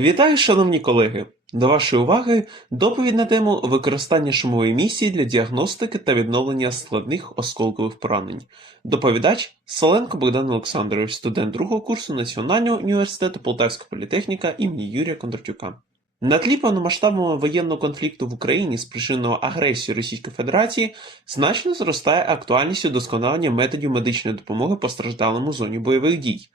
Вітаю, шановні колеги! До вашої уваги доповідь на тему використання шумової місії для діагностики та відновлення складних осколкових поранень. Доповідач Соленко Богдан Олександрович, студент другого курсу Національного університету Полтавська політехніка імені Юрія Кондратюка. На тлі повномасштабного воєнного конфлікту в Україні, спричиненого агресією Російської Федерації, значно зростає актуальність удосконалення методів медичної допомоги постраждалим у зоні бойових дій.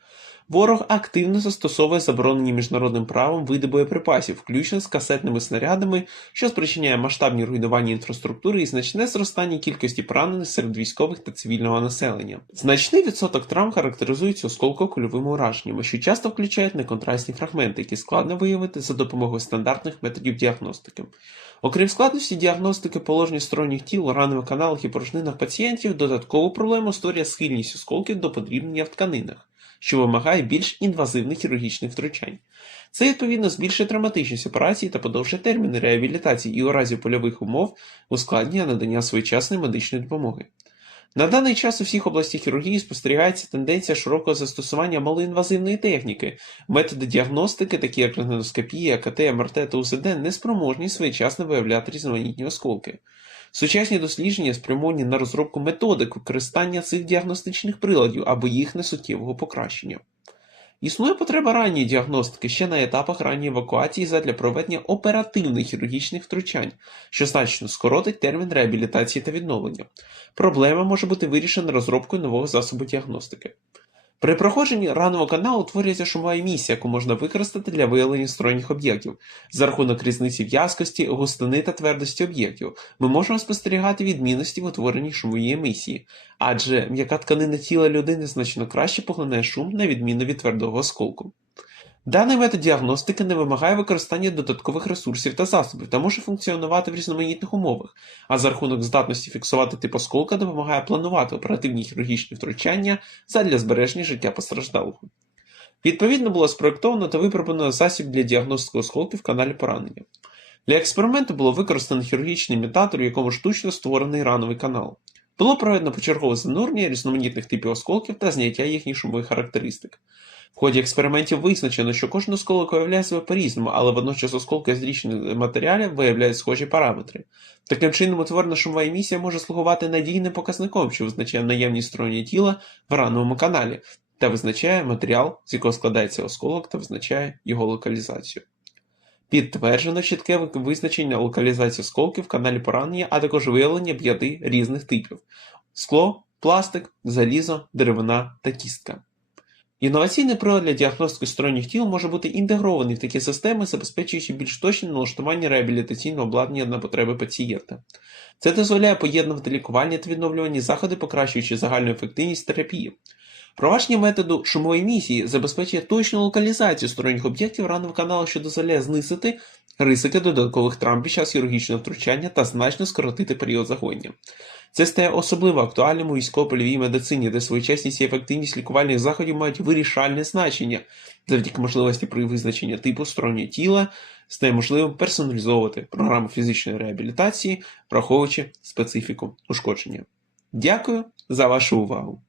Ворог активно застосовує заборонені міжнародним правом види боєприпасів, включно з касетними снарядами, що спричиняє масштабні руйнування інфраструктури і значне зростання кількості поранених серед військових та цивільного населення. Значний відсоток травм характеризується осколково-кульовими ураженнями, що часто включають неконтрастні фрагменти, які складно виявити за допомогою стандартних методів діагностики. Окрім складності діагностики положення сторонніх тіл у ранових каналах і порожнинах пацієнтів, додаткову проблему створює схильність осколків до подрібнення в тканинах що вимагає більш інвазивних хірургічних втручань. Це відповідно збільшує травматичність операції та подовжує терміни реабілітації і у разі польових умов ускладнює надання своєчасної медичної допомоги. На даний час у всіх областях хірургії спостерігається тенденція широкого застосування малоінвазивної техніки. Методи діагностики, такі як рентгеноскопія, КТ, МРТ та УЗД, неспроможні своєчасно виявляти різноманітні осколки. Сучасні дослідження спрямовані на розробку методик використання цих діагностичних приладів або їх несуттєвого покращення. Існує потреба ранньої діагностики ще на етапах ранньої евакуації задля проведення оперативних хірургічних втручань, що значно скоротить термін реабілітації та відновлення. Проблема може бути вирішена розробкою нового засобу діагностики. При проходженні ранового каналу утворюється шумова емісія, яку можна використати для виявлення сторонніх об'єктів. За рахунок різниці в'язкості, густини та твердості об'єктів ми можемо спостерігати відмінності в утворенні шумової емісії, адже м'яка тканина тіла людини значно краще поглинає шум на відміну від твердого осколку. Даний метод діагностики не вимагає використання додаткових ресурсів та засобів та може функціонувати в різноманітних умовах, а за рахунок здатності фіксувати тип осколка допомагає планувати оперативні хірургічні втручання задля збереження життя постраждалого. Відповідно було спроектовано та випробовано засіб для діагностики осколків в каналі поранення. Для експерименту було використано хірургічний імітатор, у якому штучно створений рановий канал. Було проведено почергове занурення різноманітних типів осколків та зняття їхніх шумових характеристик. В ході експериментів визначено, що кожен осколок виявляє себе по-різному, але водночас осколки з річних матеріалів виявляють схожі параметри. Таким чином, утворена шумова емісія може слугувати надійним показником, що визначає наявність строєння тіла в рановому каналі, та визначає матеріал, з якого складається осколок, та визначає його локалізацію. Підтверджено чітке визначення локалізації осколків в каналі поранення, а також виявлення п'яти різних типів: скло, пластик, залізо, деревина та кістка. Інноваційний прилад для діагностики сторонніх тіл може бути інтегрований в такі системи, забезпечуючи більш точне налаштування реабілітаційного обладнання на потреби пацієнта. Це дозволяє поєднувати лікувальні та відновлювані заходи, покращуючи загальну ефективність терапії. Провадження методу шумової місії забезпечує точну локалізацію сторонніх об'єктів ранових каналу, що дозволяє знизити ризики додаткових травм під час хірургічного втручання та значно скоротити період загоєння. Це стає особливо актуальним у військово-польовій медицині, де своєчасність і ефективність лікувальних заходів мають вирішальне значення завдяки можливості при визначенні типу стороннього тіла, стає можливим персоналізовувати програму фізичної реабілітації, враховуючи специфіку ушкодження. Дякую за вашу увагу!